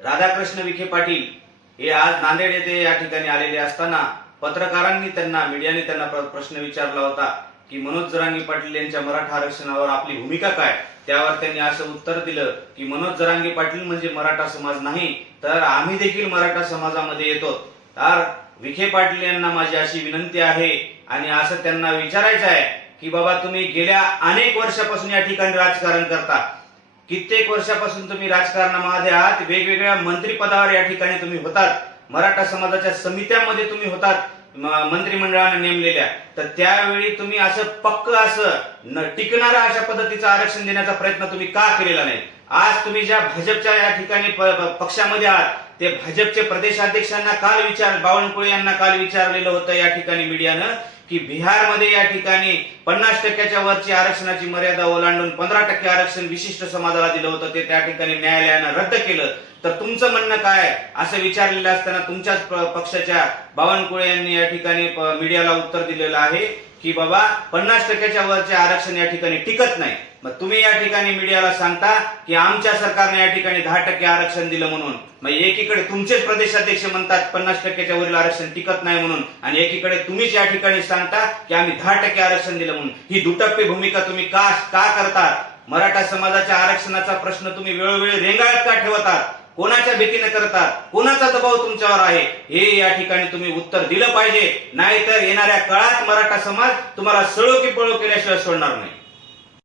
राधाकृष्ण विखे पाटील हे आज नांदेड येथे या ठिकाणी आलेले असताना पत्रकारांनी त्यांना मीडियाने त्यांना प्रश्न विचारला होता की मनोज जरांगी पाटील यांच्या मराठा आरक्षणावर आपली भूमिका काय? त्यावर त्यांनी असं उत्तर दिलं की मनोज जरांगी पाटील म्हणजे मराठा समाज नाही तर आम्ही देखील मराठा समाजामध्ये येतो. तर विखे पाटील यांना माझी अशी विनंती आहे आणि असं त्यांना विचारायचं आहे की बाबा तुम्ही गेल्या अनेक वर्षापासून या ठिकाणी राजकारण करता. कित्येक वर्षापासून तुम्ही राजकारणामध्ये आहात. वेगवेगळ्या मंत्रिपदावर या ठिकाणी तुम्ही होतात. मराठा समाजाच्या समित्यामध्ये तुम्ही होतात. म- मंत्रिमंडळाने नेमलेल्या. तर त्यावेळी तुम्ही असं पक्क असं न टिकणारं अशा पद्धतीचं आरक्षण देण्याचा प्रयत्न तुम्ही का केलेला नाही? आज तुम्ही ज्या भाजपच्या या ठिकाणी पक्षामध्ये आहात ते भाजपचे प्रदेशाध्यक्षांना काल विचार बावनकुळे यांना काल विचारलेलं होतं या ठिकाणी मीडियानं. की बिहारमध्ये या ठिकाणी पन्नास टक्क्याच्या वरची आरक्षणाची मर्यादा ओलांडून पंधरा टक्के आरक्षण विशिष्ट समाजाला दिलं होतं ते त्या ठिकाणी न्यायालयानं रद्द केलं. तर तुमचं म्हणणं काय? असं विचारलेलं असताना तुमच्याच पक्षाच्या बावनकुळे यांनी या ठिकाणी मीडियाला उत्तर दिलेलं आहे की बाबा पन्नास टक्क्याच्या वरचे आरक्षण या ठिकाणी टिकत नाही. मग तुम्ही या ठिकाणी मीडियाला सांगता की आमच्या सरकारने या ठिकाणी दहा टक्के आरक्षण दिलं म्हणून. मग एकीकडे तुमचेच प्रदेशाध्यक्ष म्हणतात पन्नास टक्क्याच्या वरील आरक्षण टिकत नाही म्हणून. आणि एकीकडे तुम्हीच या ठिकाणी सांगता की आम्ही दहा टक्के आरक्षण दिलं म्हणून. ही दुटप्पी भूमिका तुम्ही का का करतात? मराठा समाजाच्या आरक्षणाचा प्रश्न तुम्ही वेळोवेळी रेंगाळत का ठेवतात? कोणाच्या भीतीने करतात? कोणाचा दबाव तुमच्यावर आहे? हे या ठिकाणी तुम्ही उत्तर दिलं पाहिजे. नाहीतर येणाऱ्या काळात मराठा समाज तुम्हाला सळो की पळो केल्याशिवाय सोडणार नाही.